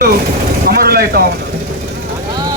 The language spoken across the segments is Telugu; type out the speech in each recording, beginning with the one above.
అమరులైతా ఉన్నారు.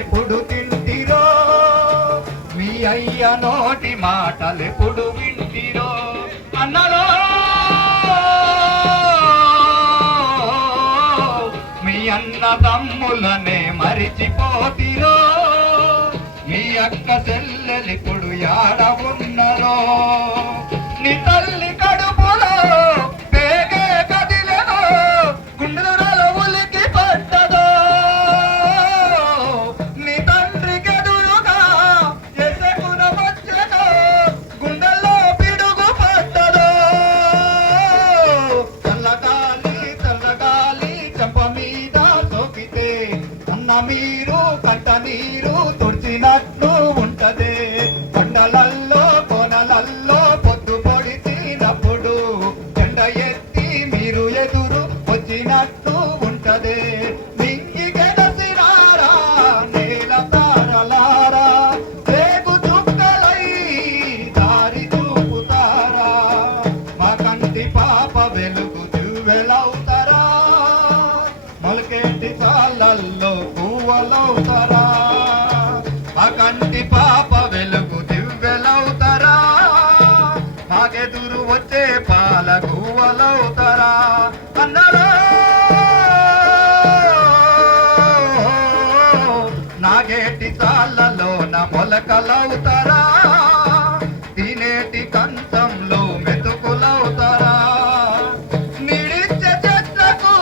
ఎప్పుడు తింటిరో మీ అయ్య నోటి మాటలు ఎప్పుడు వింటిరో అన్నలో మీ అన్న తమ్ములనే మరిచిపోతిరో మీ అక్క చెల్లెలు ఇప్పుడు యాడ ఉన్నరో నీ తల్లి కడుపులో పేగే కదిలేదో గుండెలలో ఉలికి పడ్డదో నీ తండ్రికి ఎదురుగా ఎసగున వచ్చేదో గుండెల్లో పిడుగు పడ్డదో చల్లగాలి చల్లగాలి చెంప మీద సోకితే అన్న మీరు కంట నీరు తుడిచినట్లు ఉంటదే కొండలల్లో కోనలల్లో పొద్దు పొడిచినప్పుడు జెండ ఎత్తి మీరు ఎదురు వచ్చినట్టు ఉంటదే మింగి గెలసినారా నేల తారలారా రేగు చుక్కలై దారి చూపుతారా మా కంటి పాప వెలుగు దివ్వెలవుతారా మొలకేటి చాలల్లో పువ్వులవుతారా మా కంటి పాప వెలుగు దివ్వెలవుతారా మాకెదురు వచ్చే పాల గువ్వలవుతారా అన్నలో నాగేటి చాళ్ళలోన మొలకలవుతారా తినేటి కంచంలో మెతుకులవుతారా నీడిచ్చే చెట్లకు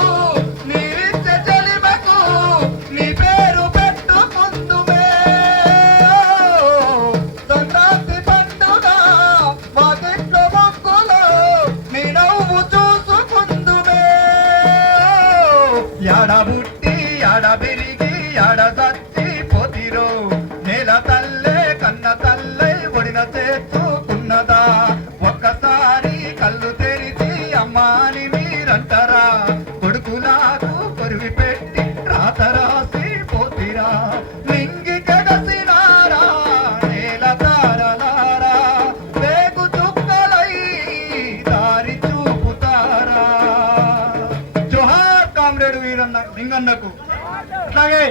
నీడిచ్చే చెలిమకు నీ పేరు పెట్టుకుందుమే సంక్రాంతి పండుగ వాకిట్లో మొక్కులో నీ నవ్వు చూసుకుందుమే యాడ బుట్టి యాడ పెరిగి యాడ సచ్చి పోతిరో నేల తల్లే కన్న తల్లై ఒడిన చేర్చుకున్నదా ఒక్కసారి కళ్ళు తెరిచి అమ్మాని మీరంటారా కొడుకులాకు కొరివి పెట్టి రాత రాసి పోతిరా మింగి గెలసినారా నేల తారలారా రేగు చుక్కలై దారి చూపుతారా జోహార్ కామ్రేడ్ వీరన్న లింగన్నకు అట్లాగే